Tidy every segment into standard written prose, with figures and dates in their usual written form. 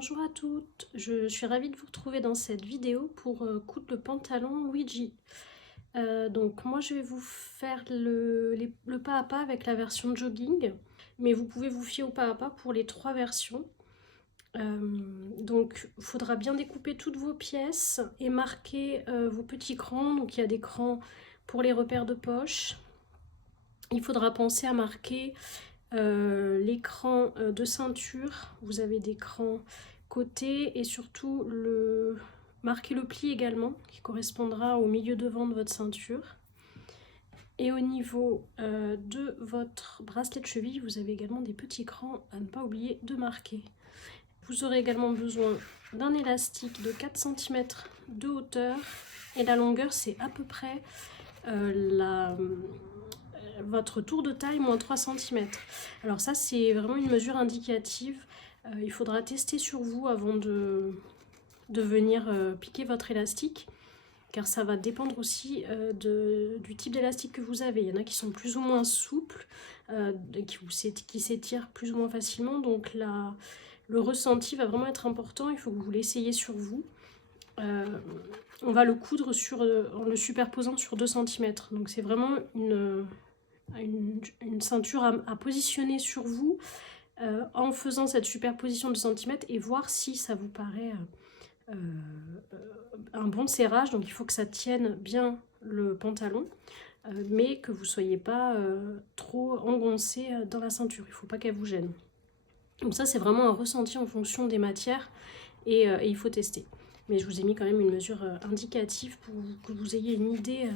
Bonjour à toutes, je suis ravie de vous retrouver dans cette vidéo pour coudre le pantalon Luigi. Donc moi je vais vous faire le pas à pas avec la version jogging, mais vous pouvez vous fier au pas à pas pour les trois versions. Donc il faudra bien découper toutes vos pièces et marquer vos petits crans. Donc il y a des crans pour les repères de poche. Il faudra penser à marquer les crans de ceinture. Vous avez des crans côté et surtout marquer le pli également qui correspondra au milieu devant de votre ceinture. Et au niveau de votre bracelet de cheville, vous avez également des petits crans à ne pas oublier de marquer. Vous aurez également besoin d'un élastique de 4 cm de hauteur et la longueur c'est à peu près votre tour de taille moins 3 cm. Alors ça c'est vraiment une mesure indicative. Il faudra tester sur vous avant de venir piquer votre élastique, car ça va dépendre aussi du type d'élastique que vous avez. Il y en a qui sont plus ou moins souples, qui s'étirent plus ou moins facilement, donc le ressenti va vraiment être important. Il faut que vous l'essayiez sur vous. On va le coudre en le superposant sur 2 cm, donc c'est vraiment une ceinture à positionner sur vous en faisant cette superposition de centimètres et voir si ça vous paraît un bon serrage. Donc il faut que ça tienne bien le pantalon, mais que vous ne soyez pas trop engoncé dans la ceinture. Il ne faut pas qu'elle vous gêne. Donc ça c'est vraiment un ressenti en fonction des matières et il faut tester. Mais je vous ai mis quand même une mesure indicative pour que vous ayez une idée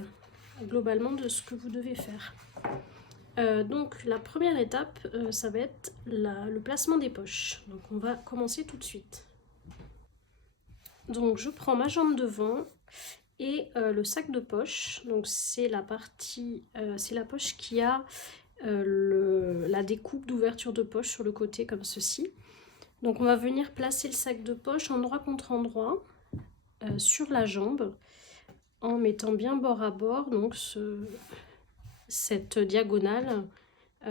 globalement de ce que vous devez faire. Donc la première étape, ça va être le placement des poches. Donc on va commencer tout de suite. Donc je prends ma jambe devant et le sac de poche. Donc c'est la partie, c'est la poche qui a la découpe d'ouverture de poche sur le côté comme ceci. Donc on va venir placer le sac de poche endroit contre endroit sur la jambe en mettant bien bord à bord donc cette diagonale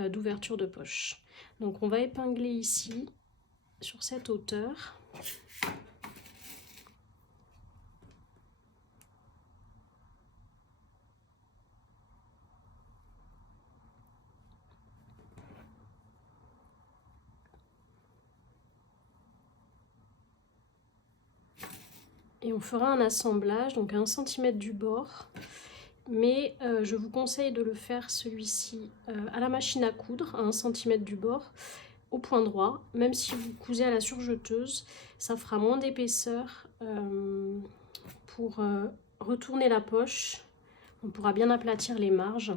d'ouverture de poche. Donc on va épingler ici sur cette hauteur. Et on fera un assemblage donc à 1 cm du bord, mais je vous conseille de le faire celui-ci à la machine à coudre à 1 cm du bord au point droit. Même si vous cousez à la surjeteuse, ça fera moins d'épaisseur pour retourner la poche. On pourra bien aplatir les marges.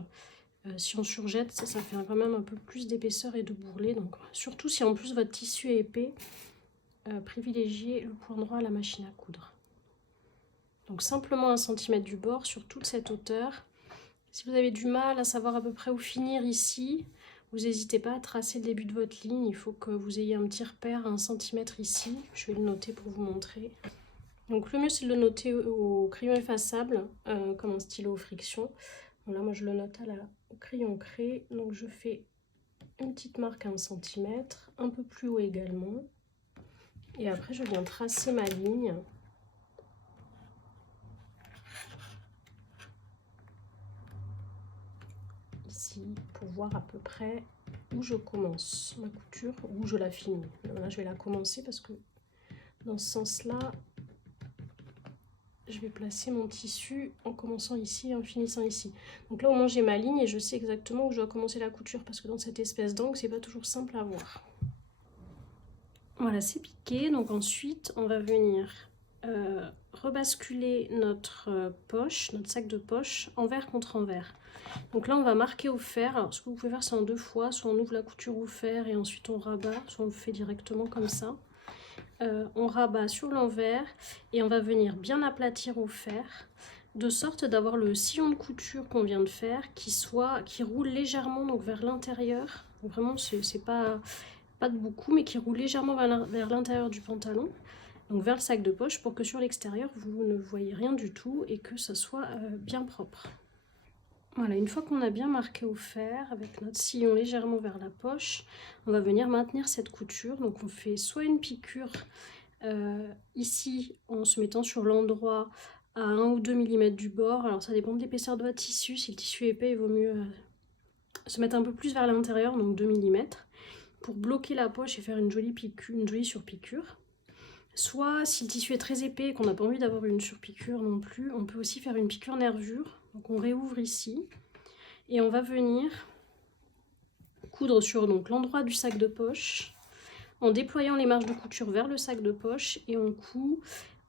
Si on surjette, ça fait quand même un peu plus d'épaisseur et de bourrelet. Donc surtout si en plus votre tissu est épais, privilégiez le point droit à la machine à coudre. Donc simplement 1 cm du bord sur toute cette hauteur. Si vous avez du mal à savoir à peu près où finir ici, vous n'hésitez pas à tracer le début de votre ligne. Il faut que vous ayez un petit repère à 1 cm ici. Je vais le noter pour vous montrer. Donc le mieux c'est de le noter au crayon effaçable, comme un stylo friction. Bon, là moi je le note au crayon craie. Donc je fais une petite marque à 1 cm, un peu plus haut également. Et après je viens tracer ma ligne. Pour voir à peu près où je commence ma couture, où je la finis. Là je vais la commencer parce que dans ce sens là je vais placer mon tissu en commençant ici et en finissant ici. Donc là au moins j'ai ma ligne et je sais exactement où je dois commencer la couture, parce que dans cette espèce d'angle c'est pas toujours simple à voir. Voilà, c'est piqué. Donc ensuite on va venir rebasculer notre poche, notre sac de poche envers contre envers. Donc là on va marquer au fer. Alors ce que vous pouvez faire c'est en 2 fois, soit on ouvre la couture au fer et ensuite on rabat, soit on le fait directement comme ça. On rabat sur l'envers et on va venir bien aplatir au fer, de sorte d'avoir le sillon de couture qu'on vient de faire qui roule légèrement donc vers l'intérieur. Vraiment c'est pas de beaucoup, mais qui roule légèrement vers l'intérieur du pantalon, donc vers le sac de poche, pour que sur l'extérieur vous ne voyez rien du tout et que ça soit bien propre. Voilà, une fois qu'on a bien marqué au fer avec notre sillon légèrement vers la poche, on va venir maintenir cette couture. Donc on fait soit une piqûre ici en se mettant sur l'endroit à 1 ou 2 mm du bord. Alors ça dépend de l'épaisseur de votre tissu. Si le tissu est épais, il vaut mieux se mettre un peu plus vers l'intérieur, donc 2 mm, pour bloquer la poche et faire une jolie surpiqûre. Soit, si le tissu est très épais et qu'on n'a pas envie d'avoir une surpiqûre non plus, on peut aussi faire une piqûre nervure. Donc on réouvre ici et on va venir coudre sur l'endroit du sac de poche en déployant les marges de couture vers le sac de poche, et on coud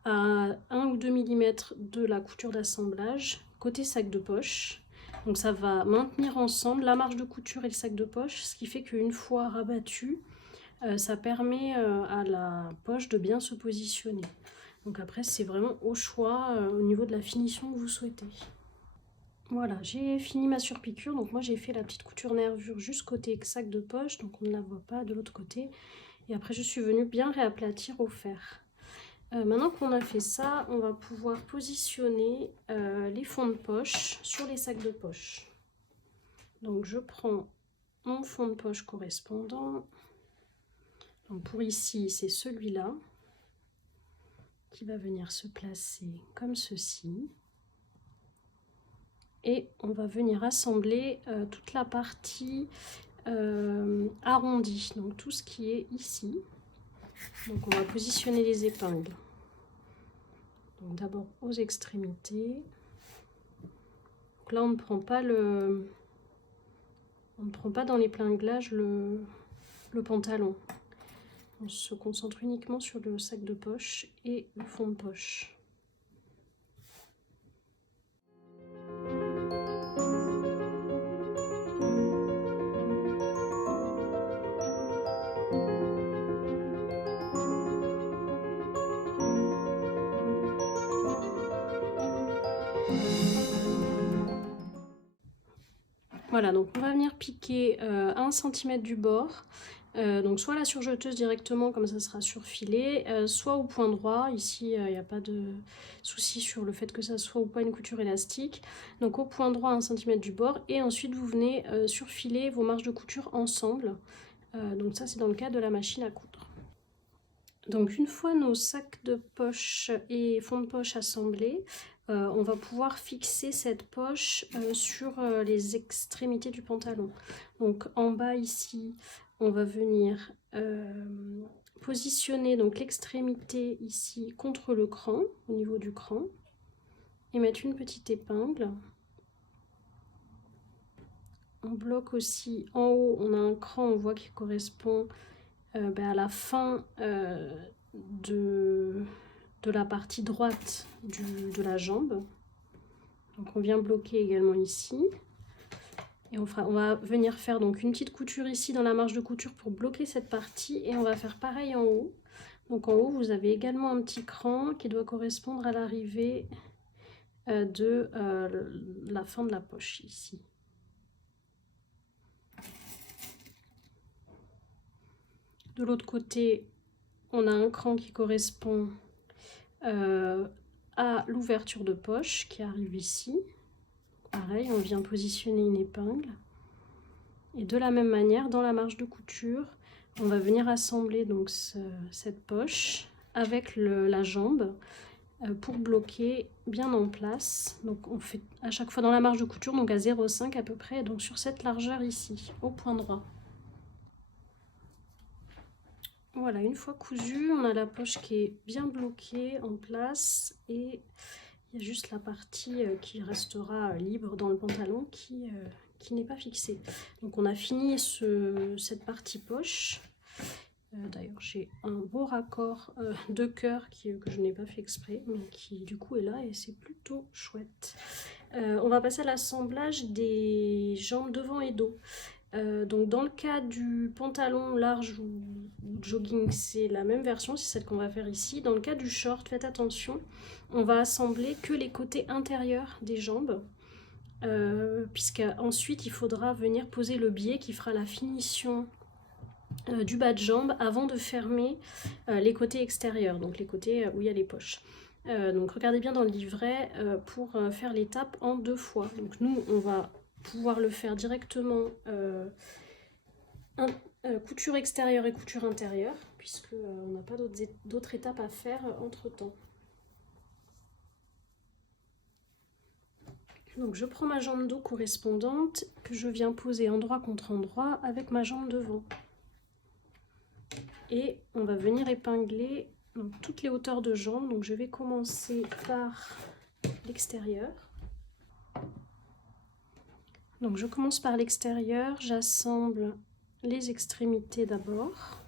à 1 ou 2 mm de la couture d'assemblage côté sac de poche. Donc ça va maintenir ensemble la marge de couture et le sac de poche, ce qui fait qu'une fois rabattu, ça permet à la poche de bien se positionner. Donc après, c'est vraiment au choix au niveau de la finition que vous souhaitez. Voilà, j'ai fini ma surpiqûre. Donc moi, j'ai fait la petite couture nervure juste côté sac de poche, donc on ne la voit pas de l'autre côté. Et après, je suis venue bien réaplatir au fer. Maintenant qu'on a fait ça, on va pouvoir positionner les fonds de poche sur les sacs de poche. Donc je prends mon fond de poche correspondant. Donc pour ici, c'est celui-là qui va venir se placer comme ceci. Et on va venir assembler toute la partie arrondie, donc tout ce qui est ici. Donc on va positionner les épingles. Donc d'abord aux extrémités. Donc là on ne prend pas dans l'épinglage le pantalon. On se concentre uniquement sur le sac de poche et le fond de poche. Voilà, donc on va venir piquer 1 cm du bord, donc soit la surjeteuse directement, comme ça sera surfilé, soit au point droit. Ici, il n'y a pas de souci sur le fait que ça soit ou pas une couture élastique. Donc au point droit, 1 cm du bord, et ensuite vous venez surfiler vos marges de couture ensemble. Donc ça, c'est dans le cas de la machine à coudre. Donc une fois nos sacs de poche et fonds de poche assemblés, on va pouvoir fixer cette poche sur les extrémités du pantalon. Donc en bas ici, on va venir positionner l'extrémité ici contre le cran, au niveau du cran, et mettre une petite épingle. On bloque aussi en haut, on a un cran, on voit qui correspond à la fin de la partie droite de la jambe. Donc on vient bloquer également ici. Et on va venir faire donc une petite couture ici dans la marge de couture pour bloquer cette partie. Et on va faire pareil en haut. Donc en haut, vous avez également un petit cran qui doit correspondre à l'arrivée de la fin de la poche ici. De l'autre côté, on a un cran qui correspond à l'ouverture de poche qui arrive ici. Pareil, on vient positionner une épingle. Et de la même manière, dans la marge de couture, on va venir assembler donc cette poche avec la jambe pour bloquer bien en place. Donc on fait à chaque fois dans la marge de couture, donc à 0,5 à peu près, donc sur cette largeur ici, au point droit. Voilà, une fois cousu, on a la poche qui est bien bloquée en place, et il y a juste la partie qui restera libre dans le pantalon qui n'est pas fixée. Donc on a fini cette partie poche. D'ailleurs, j'ai un beau raccord de cœur que je n'ai pas fait exprès, mais qui du coup est là, et c'est plutôt chouette. On va passer à l'assemblage des jambes devant et dos. Donc dans le cas du pantalon large ou jogging, c'est la même version, c'est celle qu'on va faire ici. Dans le cas du short, faites attention, on va assembler que les côtés intérieurs des jambes, puisqu'ensuite il faudra venir poser le biais qui fera la finition du bas de jambe avant de fermer les côtés extérieurs, donc les côtés où il y a les poches. Donc regardez bien dans le livret pour faire l'étape en 2 fois. Donc nous, on va pouvoir le faire directement couture extérieure et couture intérieure, puisque on n'a pas d'autres étapes à faire entre-temps. Donc je prends ma jambe dos correspondante que je viens poser endroit contre endroit avec ma jambe devant. Et on va venir épingler donc, toutes les hauteurs de jambes. Donc je vais commencer par l'extérieur. Donc je commence par l'extérieur, j'assemble les extrémités d'abord.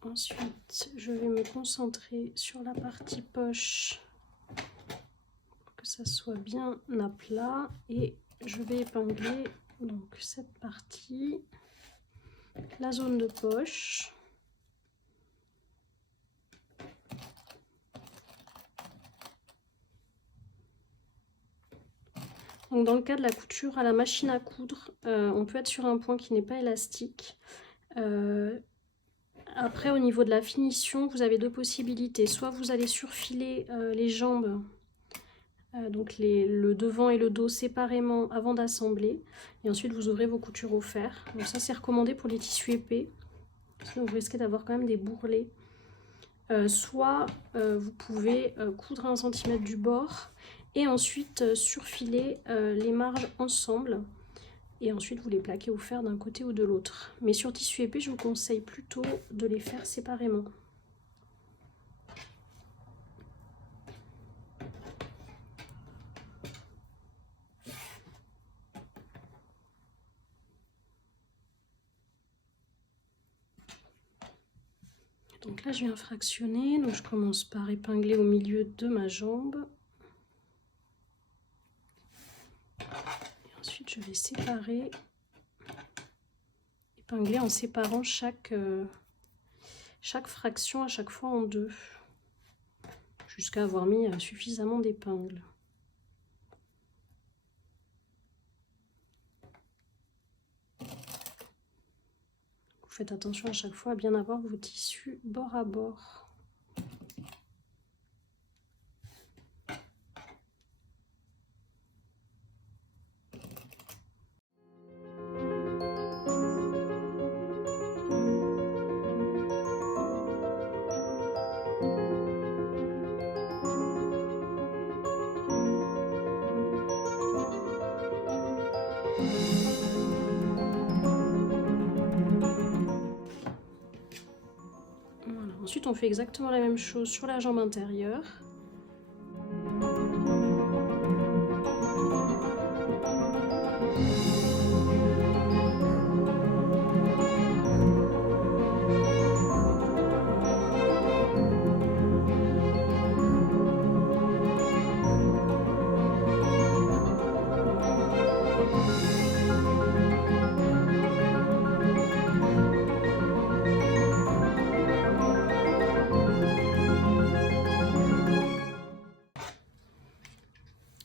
Ensuite, je vais me concentrer sur la partie poche pour que ça soit bien à plat et je vais épingler donc cette partie, la zone de poche. Donc dans le cas de la couture à la machine à coudre, on peut être sur un point qui n'est pas élastique. Après, au niveau de la finition, vous avez deux possibilités. Soit vous allez surfiler les jambes, donc le devant et le dos séparément avant d'assembler. Et ensuite, vous ouvrez vos coutures au fer. Donc ça, c'est recommandé pour les tissus épais. Sinon, vous risquez d'avoir quand même des bourrelets. Soit vous pouvez coudre à 1 cm du bord et ensuite surfiler les marges ensemble. Et ensuite, vous les plaquez au fer d'un côté ou de l'autre. Mais sur tissu épais, je vous conseille plutôt de les faire séparément. Donc là, je viens fractionner. Donc je commence par épingler au milieu de ma jambe. Et ensuite, je vais séparer. Épingler en séparant chaque fraction à chaque fois en deux, jusqu'à avoir mis suffisamment d'épingles. Vous faites attention à chaque fois à bien avoir vos tissus bord à bord. Voilà. Ensuite, on fait exactement la même chose sur la jambe intérieure.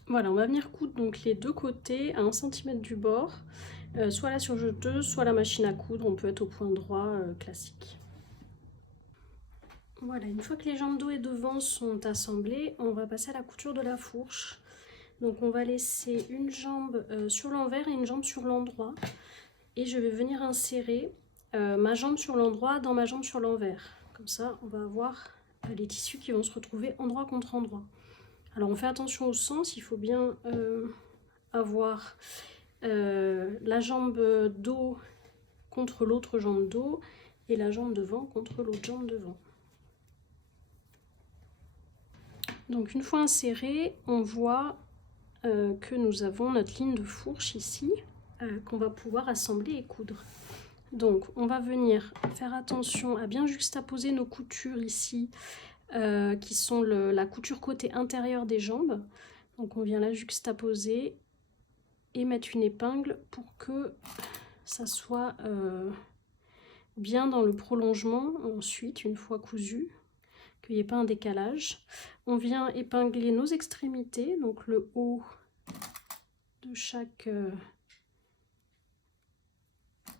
Voilà, on va venir coudre donc les deux côtés à 1 cm du bord, soit la surjeteuse, soit la machine à coudre. On peut être au point droit classique. Voilà, une fois que les jambes dos et devant sont assemblées, on va passer à la couture de la fourche. Donc on va laisser une jambe sur l'envers et une jambe sur l'endroit. Et je vais venir insérer ma jambe sur l'endroit dans ma jambe sur l'envers. Comme ça, on va avoir les tissus qui vont se retrouver endroit contre endroit. Alors on fait attention au sens, il faut bien avoir la jambe dos contre l'autre jambe dos et la jambe devant contre l'autre jambe devant. Donc une fois inséré, on voit que nous avons notre ligne de fourche ici qu'on va pouvoir assembler et coudre. Donc on va venir faire attention à bien juxtaposer nos coutures ici qui sont la couture côté intérieur des jambes. Donc on vient la juxtaposer et mettre une épingle pour que ça soit bien dans le prolongement ensuite, une fois cousu, qu'il n'y ait pas un décalage. On vient épingler nos extrémités, donc le haut de chaque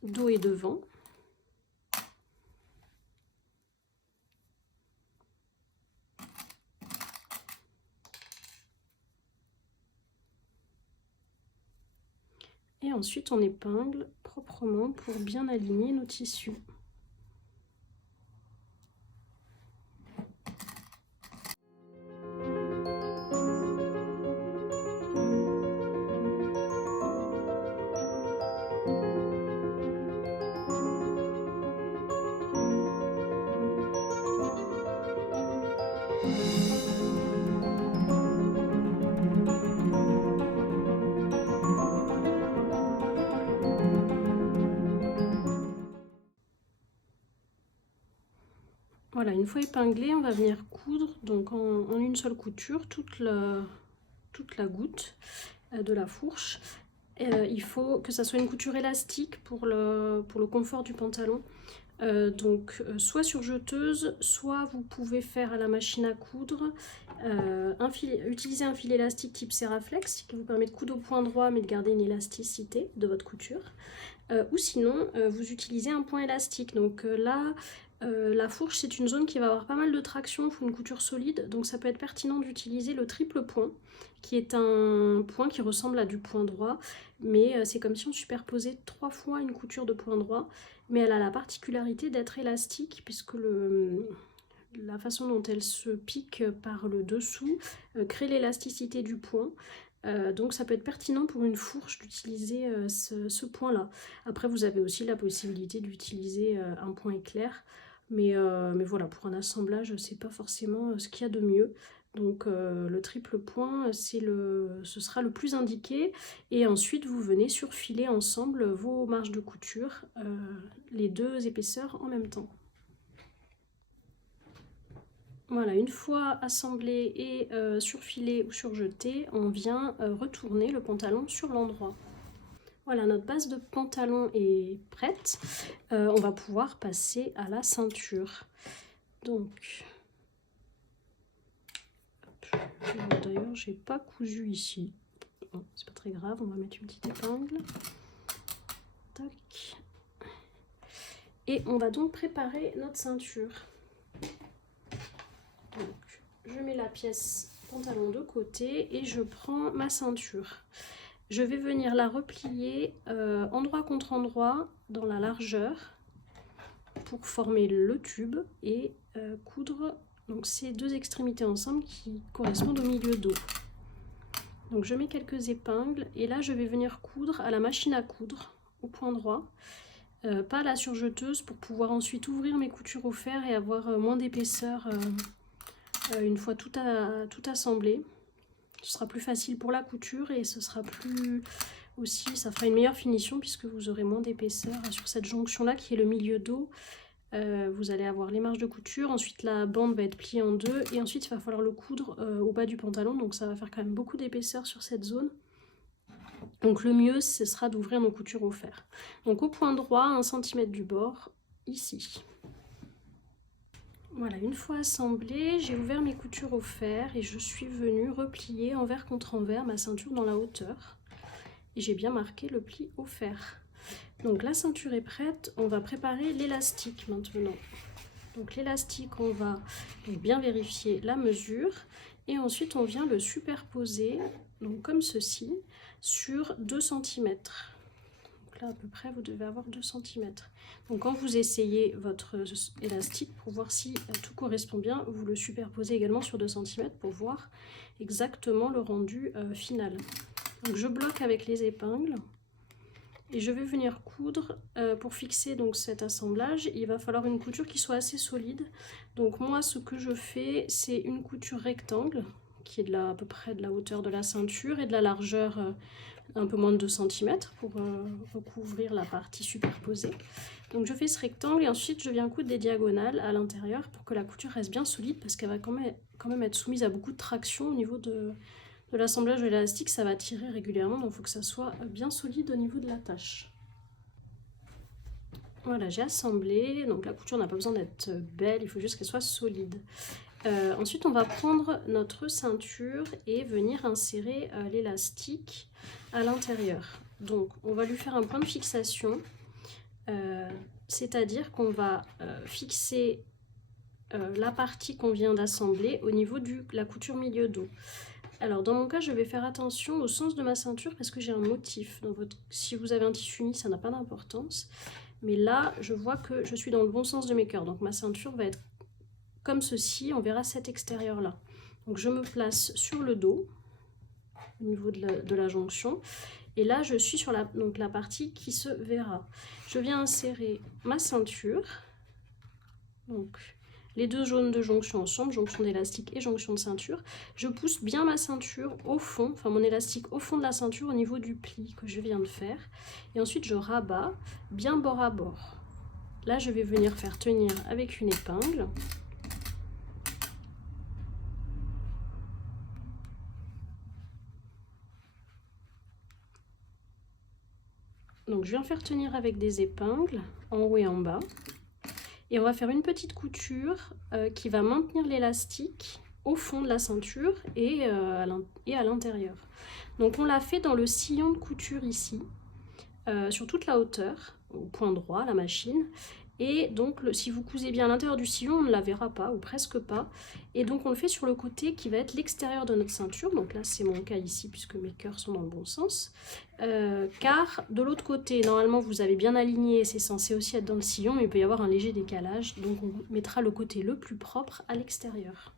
dos et devant. et ensuite on épingle proprement pour bien aligner nos tissus. Voilà, une fois épinglé, on va venir coudre donc en une seule couture toute la goutte de la fourche. Il faut que ça soit une couture élastique pour le confort du pantalon. Soit sur jeteuse, soit vous pouvez faire à la machine à coudre, utiliser un fil élastique type Seraflex qui vous permet de coudre au point droit mais de garder une élasticité de votre couture. Ou sinon, vous utilisez un point élastique. Donc là, la fourche, c'est une zone qui va avoir pas mal de traction, il faut une couture solide, donc ça peut être pertinent d'utiliser le triple point, qui est un point qui ressemble à du point droit, mais c'est comme si on superposait 3 fois une couture de point droit, mais elle a la particularité d'être élastique, puisque la façon dont elle se pique par le dessous crée l'élasticité du point. Donc ça peut être pertinent pour une fourche d'utiliser ce point-là. Après, vous avez aussi la possibilité d'utiliser un point éclair. Mais voilà, pour un assemblage, c'est pas forcément ce qu'il y a de mieux. Donc le triple point, ce sera le plus indiqué. Et ensuite, vous venez surfiler ensemble vos marges de couture, les deux épaisseurs en même temps. Voilà, une fois assemblé et surfilé ou surjeté, on vient retourner le pantalon sur l'endroit. Voilà, notre base de pantalon est prête. On va pouvoir passer à la ceinture. Donc, d'ailleurs, j'ai pas cousu ici. Bon, c'est pas très grave, on va mettre une petite épingle. Tac. Et on va donc préparer notre ceinture. Donc, je mets la pièce pantalon de côté et je prends ma ceinture. Je vais venir la replier endroit contre endroit dans la largeur pour former le tube et coudre donc, ces deux extrémités ensemble qui correspondent au milieu dos. Donc je mets quelques épingles et là je vais venir coudre à la machine à coudre au point droit, pas à la surjeteuse pour pouvoir ensuite ouvrir mes coutures au fer et avoir moins d'épaisseur une fois tout assemblé. Ce sera plus facile pour la couture et ce sera plus aussi, ça fera une meilleure finition puisque vous aurez moins d'épaisseur sur cette jonction là qui est le milieu dos. Vous allez avoir les marges de couture, ensuite la bande va être pliée en deux et ensuite il va falloir le coudre au bas du pantalon, donc ça va faire quand même beaucoup d'épaisseur sur cette zone. Donc le mieux ce sera d'ouvrir nos coutures au fer. Donc au point droit, 1 cm du bord, ici. Voilà, une fois assemblée, j'ai ouvert mes coutures au fer et je suis venue replier envers contre envers ma ceinture dans la hauteur. Et j'ai bien marqué le pli au fer. Donc la ceinture est prête, on va préparer l'élastique maintenant. Donc l'élastique, on va bien vérifier la mesure et ensuite on vient le superposer, donc comme ceci, sur 2 cm. Donc là à peu près vous devez avoir 2 cm. Donc quand vous essayez votre élastique pour voir si tout correspond bien, vous le superposez également sur 2 cm pour voir exactement le rendu final. Donc je bloque avec les épingles et je vais venir coudre pour fixer donc cet assemblage. Il va falloir une couture qui soit assez solide. Donc moi ce que je fais, c'est une couture rectangle qui est à peu près de la hauteur de la ceinture et de la largeur un peu moins de 2 cm pour recouvrir la partie superposée. Donc je fais ce rectangle et ensuite je viens coudre des diagonales à l'intérieur pour que la couture reste bien solide parce qu'elle va quand même être soumise à beaucoup de traction au niveau de l'assemblage de l'élastique. Ça va tirer régulièrement, donc il faut que ça soit bien solide au niveau de la tâche. Voilà, j'ai assemblé, donc la couture n'a pas besoin d'être belle, il faut juste qu'elle soit solide. Ensuite on va prendre notre ceinture et venir insérer l'élastique à l'intérieur. Donc on va lui faire un point de fixation, c'est-à-dire qu'on va fixer la partie qu'on vient d'assembler au niveau de la couture milieu dos. Alors dans mon cas, je vais faire attention au sens de ma ceinture parce que j'ai un motif. Si vous avez un tissu uni, ça n'a pas d'importance. Mais là, je vois que je suis dans le bon sens de mes cœurs. Donc ma ceinture va être comme ceci, on verra cet extérieur-là. Donc je me place sur le dos, au niveau de la jonction. Et là, je suis sur la partie qui se verra. Je viens insérer ma ceinture. Donc les deux jaunes de jonction ensemble, jonction d'élastique et jonction de ceinture. Je pousse bien ma ceinture au fond, enfin mon élastique au fond de la ceinture au niveau du pli que je viens de faire. Et ensuite, je rabats bien bord à bord. Là, je vais venir faire tenir avec une épingle. Donc, je viens faire tenir avec des épingles en haut et en bas. Et on va faire une petite couture qui va maintenir l'élastique au fond de la ceinture et à l'intérieur. Donc, on l'a fait dans le sillon de couture ici, sur toute la hauteur, au point droit, la machine. Et donc, si vous cousez bien à l'intérieur du sillon, on ne la verra pas, ou presque pas. Et donc, on le fait sur le côté qui va être l'extérieur de notre ceinture. Donc là, c'est mon cas ici, puisque mes cœurs sont dans le bon sens. Car de l'autre côté, normalement, vous avez bien aligné, c'est censé aussi être dans le sillon, mais il peut y avoir un léger décalage. Donc, on mettra le côté le plus propre à l'extérieur.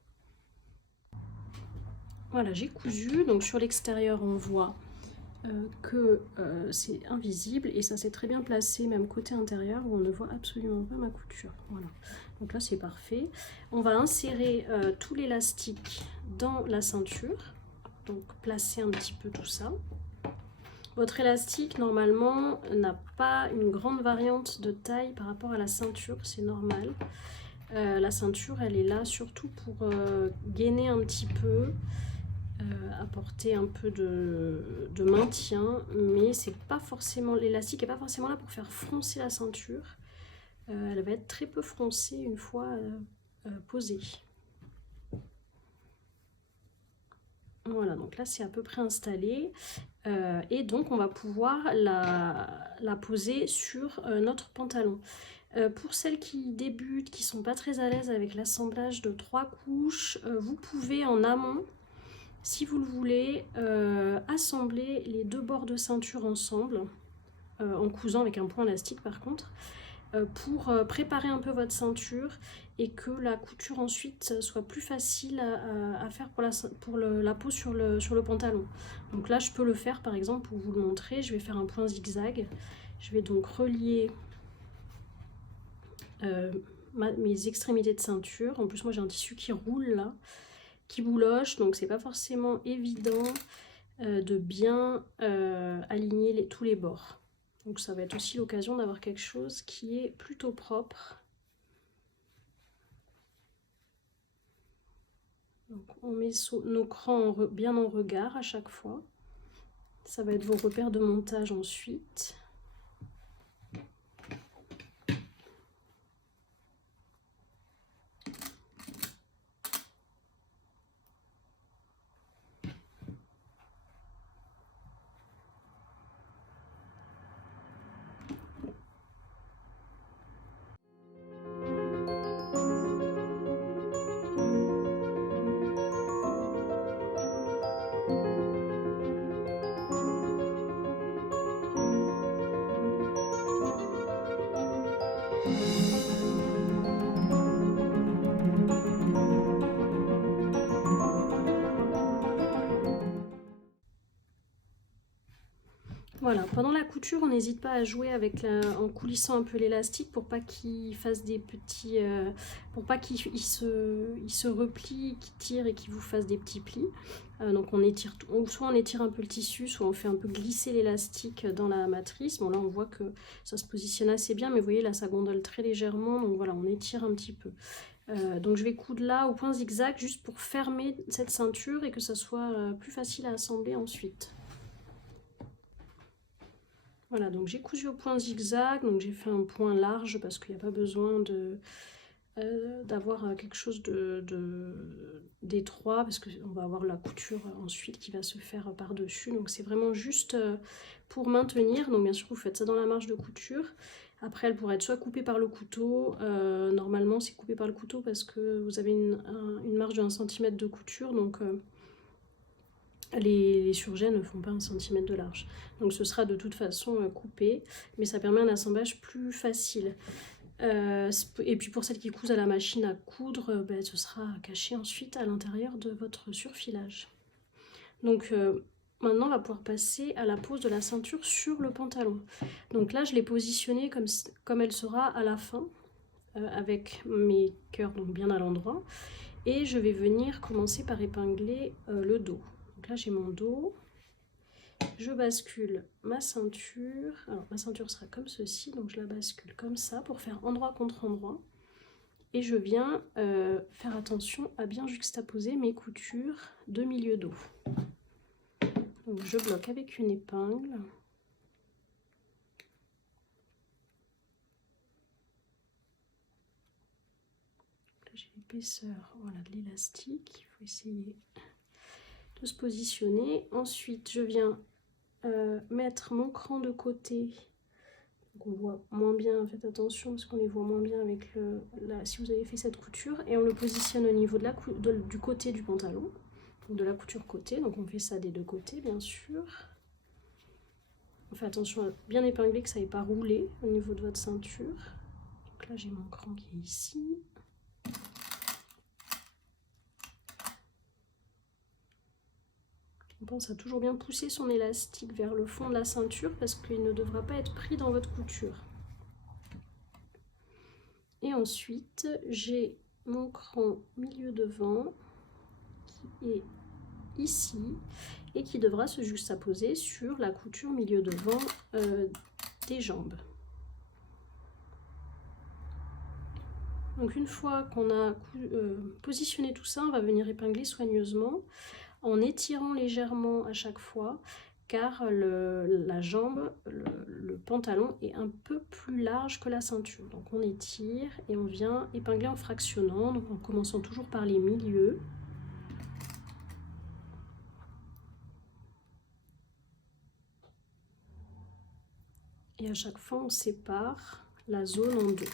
Voilà, j'ai cousu. Donc, sur l'extérieur, on voit que c'est invisible et ça s'est très bien placé même côté intérieur où on ne voit absolument pas ma couture. Voilà, donc là c'est parfait. On va insérer tout l'élastique dans la ceinture, donc placer un petit peu tout ça. Votre élastique normalement n'a pas une grande variante de taille par rapport à la ceinture, c'est normal. La ceinture elle est là surtout pour gainer un petit peu, apporter un peu de maintien, mais c'est pas forcément, l'élastique n'est pas forcément là pour faire froncer la ceinture. Elle va être très peu froncée une fois posée. Voilà, donc là c'est à peu près installé et donc on va pouvoir la poser sur notre pantalon. Pour celles qui débutent, qui sont pas très à l'aise avec l'assemblage de 3 couches, vous pouvez en amont, si vous le voulez, assembler les deux bords de ceinture ensemble, en cousant avec un point élastique par contre, pour préparer un peu votre ceinture et que la couture ensuite soit plus facile à faire pour la peau sur le pantalon. Donc là je peux le faire par exemple pour vous le montrer, je vais faire un point zigzag, je vais donc relier mes extrémités de ceinture. En plus moi j'ai un tissu qui roule là, qui bouloche, donc c'est pas forcément évident de bien aligner tous les bords. Donc ça va être aussi l'occasion d'avoir quelque chose qui est plutôt propre. Donc on met nos crans bien en regard à chaque fois. Ça va être vos repères de montage ensuite. Voilà, pendant la couture, on n'hésite pas à jouer en coulissant un peu l'élastique pour pas qu'il fasse des petits, pour pas qu'il se replie, qu'il tire et qu'il vous fasse des petits plis. Donc on étire, soit on étire un peu le tissu, soit on fait un peu glisser l'élastique dans la matrice. Bon là on voit que ça se positionne assez bien, mais vous voyez là ça gondole très légèrement, donc voilà on étire un petit peu. Donc je vais coudre là au point zigzag juste pour fermer cette ceinture et que ça soit plus facile à assembler ensuite. Voilà, donc j'ai cousu au point zigzag, donc j'ai fait un point large parce qu'il n'y a pas besoin d'avoir quelque chose d'étroit parce qu'on va avoir la couture ensuite qui va se faire par-dessus. Donc c'est vraiment juste pour maintenir. Donc bien sûr vous faites ça dans la marge de couture. Après elle pourrait être soit coupée par le couteau, normalement c'est coupé par le couteau parce que vous avez une marge de 1 cm de couture. Donc Les surjets ne font pas 1 cm de large. Donc ce sera de toute façon coupé, mais ça permet un assemblage plus facile. Et puis pour celles qui cousent à la machine à coudre, ben, ce sera caché ensuite à l'intérieur de votre surfilage. Donc maintenant on va pouvoir passer à la pose de la ceinture sur le pantalon. Donc là je l'ai positionnée comme elle sera à la fin, avec mes cœurs donc bien à l'endroit. Et je vais venir commencer par épingler le dos. Donc là j'ai mon dos. Je bascule ma ceinture. Alors ma ceinture sera comme ceci, donc je la bascule comme ça pour faire endroit contre endroit. Et je viens faire attention à bien juxtaposer mes coutures de milieu dos. Donc je bloque avec une épingle. Là j'ai l'épaisseur, voilà, de l'élastique. Il faut essayer de se positionner. Ensuite je viens mettre mon cran de côté. Donc on voit moins bien, faites attention parce qu'on les voit moins bien avec si vous avez fait cette couture, et on le positionne au niveau du côté du pantalon, donc de la couture côté. Donc on fait ça des deux côtés bien sûr. On fait attention à bien épingler, que ça n'ait pas roulé au niveau de votre ceinture. Donc là j'ai mon cran qui est ici. On pense à toujours bien pousser son élastique vers le fond de la ceinture parce qu'il ne devra pas être pris dans votre couture. Et ensuite, j'ai mon cran milieu devant qui est ici et qui devra se juxtaposer sur la couture milieu devant des jambes. Donc une fois qu'on a positionné tout ça, on va venir épingler soigneusement en étirant légèrement à chaque fois, car la jambe, le pantalon est un peu plus large que la ceinture. Donc on étire et on vient épingler en fractionnant, donc en commençant toujours par les milieux. Et à chaque fois on sépare la zone en deux.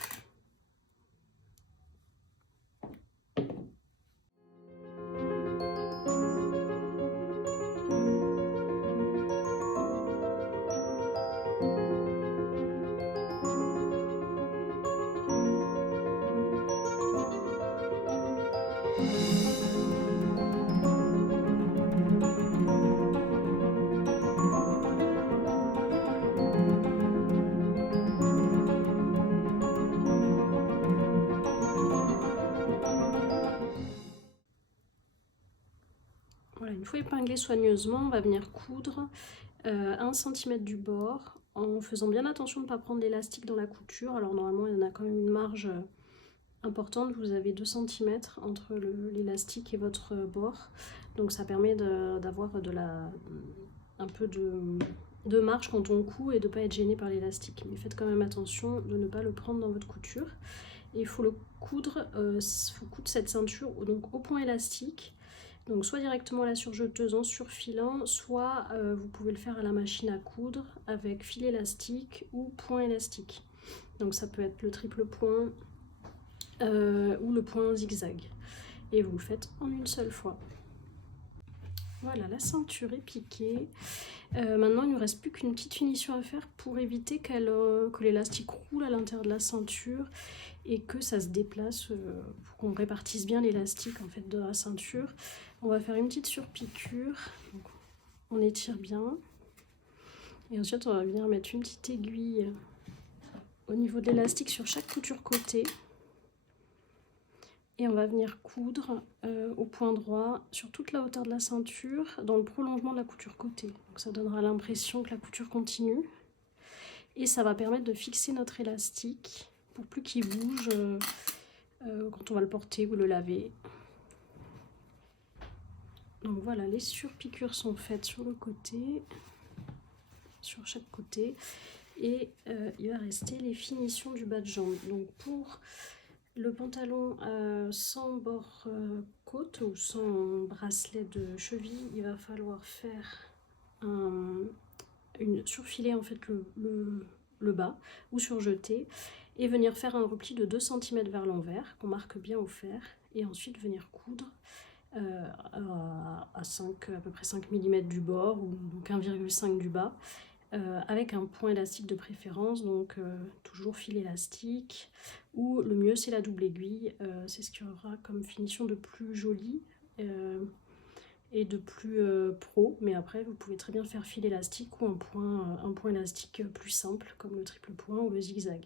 Voilà, une fois épinglé soigneusement, on va venir coudre 1 cm du bord en faisant bien attention de ne pas prendre l'élastique dans la couture. Alors normalement il y en a quand même une marge importante, vous avez 2 cm entre l'élastique et votre bord, donc ça permet d'avoir un peu de marge quand on coud et de ne pas être gêné par l'élastique. Mais faites quand même attention de ne pas le prendre dans votre couture. Et il faut coudre cette ceinture donc au point élastique. Donc soit directement à la surjeteuse en surfilant, soit vous pouvez le faire à la machine à coudre avec fil élastique ou point élastique. Donc ça peut être le triple point ou le point zigzag. Et vous le faites en une seule fois. Voilà, la ceinture est piquée. Maintenant, il ne nous reste plus qu'une petite finition à faire pour éviter que l'élastique roule à l'intérieur de la ceinture et que ça se déplace, pour qu'on répartisse bien l'élastique en fait de la ceinture. On va faire une petite surpiqûre. Donc, on étire bien. Et ensuite, on va venir mettre une petite aiguille au niveau de l'élastique sur chaque couture côté. Et on va venir coudre au point droit sur toute la hauteur de la ceinture dans le prolongement de la couture côté. Donc ça donnera l'impression que la couture continue. Et ça va permettre de fixer notre élastique pour plus qu'il bouge quand on va le porter ou le laver. Donc voilà, les surpiqûres sont faites sur le côté, sur chaque côté. Et il va rester les finitions du bas de jambe. Donc pour le pantalon sans bord côte ou sans bracelet de cheville, il va falloir faire surfiler en fait le bas ou surjeter et venir faire un repli de 2 cm vers l'envers qu'on marque bien au fer et ensuite venir coudre à peu près 5 mm du bord, ou donc 1,5 du bas, avec un point élastique de préférence, donc toujours fil élastique, ou le mieux c'est la double aiguille, c'est ce qui aura comme finition de plus joli et de plus pro, mais après vous pouvez très bien faire fil élastique ou un point élastique plus simple comme le triple point ou le zigzag.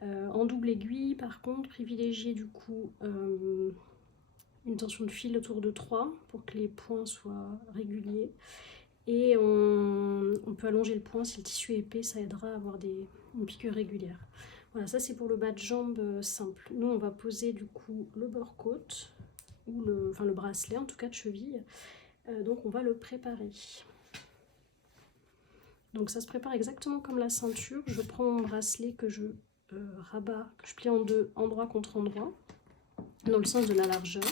En double aiguille par contre, privilégiez du coup une tension de fil autour de 3 pour que les points soient réguliers. Et on peut allonger le point si le tissu est épais, ça aidera à avoir une piqûre régulière. Voilà, ça c'est pour le bas de jambe simple. Nous on va poser du coup le bord-côte, ou le bracelet en tout cas de cheville. Donc on va le préparer. Donc ça se prépare exactement comme la ceinture. Je prends mon bracelet que je rabats, que je plie en deux, endroit contre endroit, dans le sens de la largeur.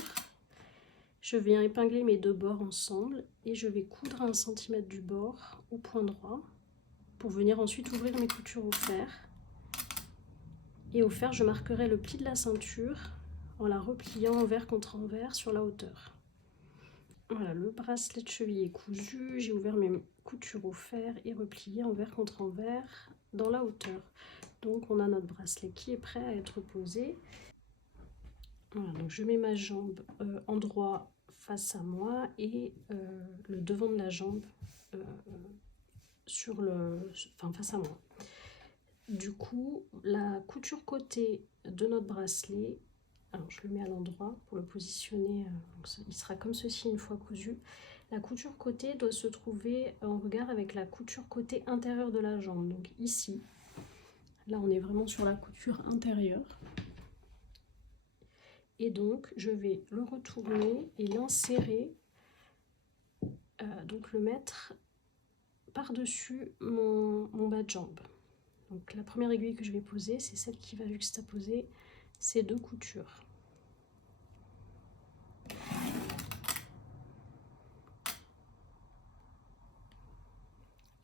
Je viens épingler mes deux bords ensemble et je vais coudre à 1 cm du bord au point droit pour venir ensuite ouvrir mes coutures au fer. Et au fer, je marquerai le pli de la ceinture en la repliant envers contre envers sur la hauteur. Voilà, le bracelet de cheville est cousu, j'ai ouvert mes coutures au fer et replié envers contre envers dans la hauteur. Donc on a notre bracelet qui est prêt à être posé. Voilà, donc je mets ma jambe en droit face à moi et le devant de la jambe face à moi. Du coup, la couture côté de notre bracelet, alors je le mets à l'endroit pour le positionner, donc il sera comme ceci une fois cousu. La couture côté doit se trouver en regard avec la couture côté intérieure de la jambe, donc ici. Là, on est vraiment sur la couture intérieure. Et donc, je vais le retourner et l'insérer, donc le mettre par-dessus mon bas de jambe. Donc la première aiguille que je vais poser, c'est celle qui va juxtaposer ces deux coutures.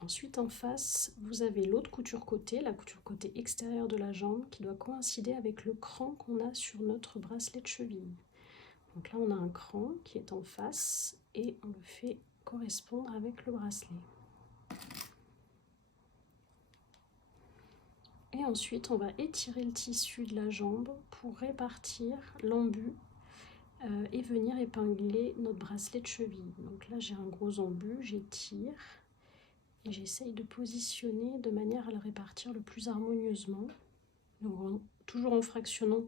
Ensuite, en face, vous avez l'autre couture côté, la couture côté extérieure de la jambe, qui doit coïncider avec le cran qu'on a sur notre bracelet de cheville. Donc là, on a un cran qui est en face et on le fait correspondre avec le bracelet. Et ensuite, on va étirer le tissu de la jambe pour répartir l'embut et venir épingler notre bracelet de cheville. Donc là, j'ai un gros embut, j'étire et j'essaye de positionner de manière à le répartir le plus harmonieusement. Donc, toujours en fractionnant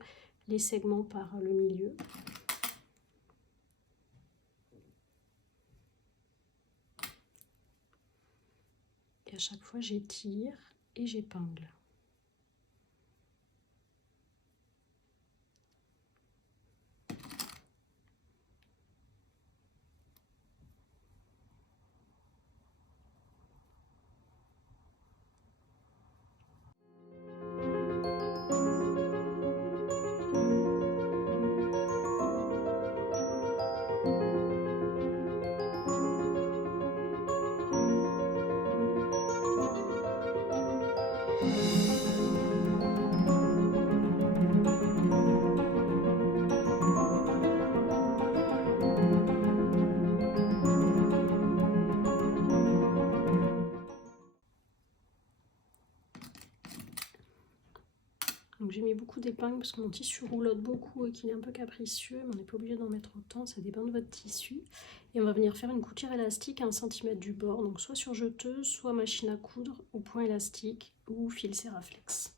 les segments par le milieu. Et à chaque fois, j'étire et j'épingle. Donc j'ai mis beaucoup d'épingles parce que mon tissu roulotte beaucoup et qu'il est un peu capricieux, mais on n'est pas obligé d'en mettre autant, ça dépend de votre tissu. Et on va venir faire une couture élastique à 1 cm du bord, donc soit sur jeteuse, soit machine à coudre, au point élastique ou fil Serraflex.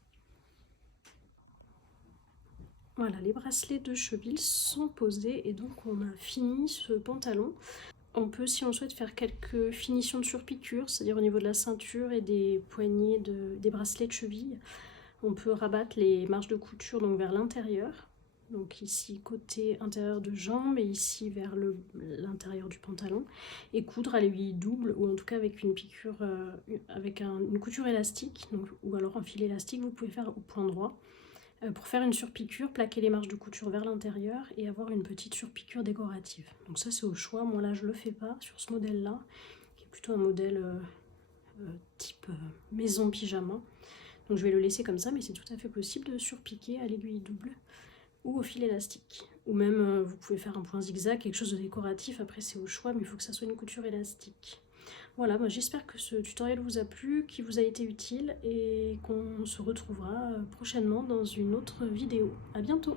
Voilà, les bracelets de cheville sont posés et donc on a fini ce pantalon. On peut, si on souhaite, faire quelques finitions de surpiqûre, c'est-à-dire au niveau de la ceinture et des poignées des bracelets de cheville. On peut rabattre les marges de couture donc vers l'intérieur, donc ici côté intérieur de jambe et ici vers l'intérieur du pantalon, et coudre à l'aiguille double ou en tout cas avec une piqûre, avec une couture élastique, donc, ou alors un fil élastique, vous pouvez faire au point droit. Pour faire une surpiqûre, plaquer les marges de couture vers l'intérieur et avoir une petite surpiqûre décorative. Donc ça c'est au choix, moi là je le fais pas sur ce modèle là, qui est plutôt un modèle type maison pyjama. Donc je vais le laisser comme ça, mais c'est tout à fait possible de surpiquer à l'aiguille double ou au fil élastique. Ou même vous pouvez faire un point zigzag, quelque chose de décoratif, après c'est au choix, mais il faut que ça soit une couture élastique. Voilà, bah, j'espère que ce tutoriel vous a plu, qu'il vous a été utile et qu'on se retrouvera prochainement dans une autre vidéo. À bientôt!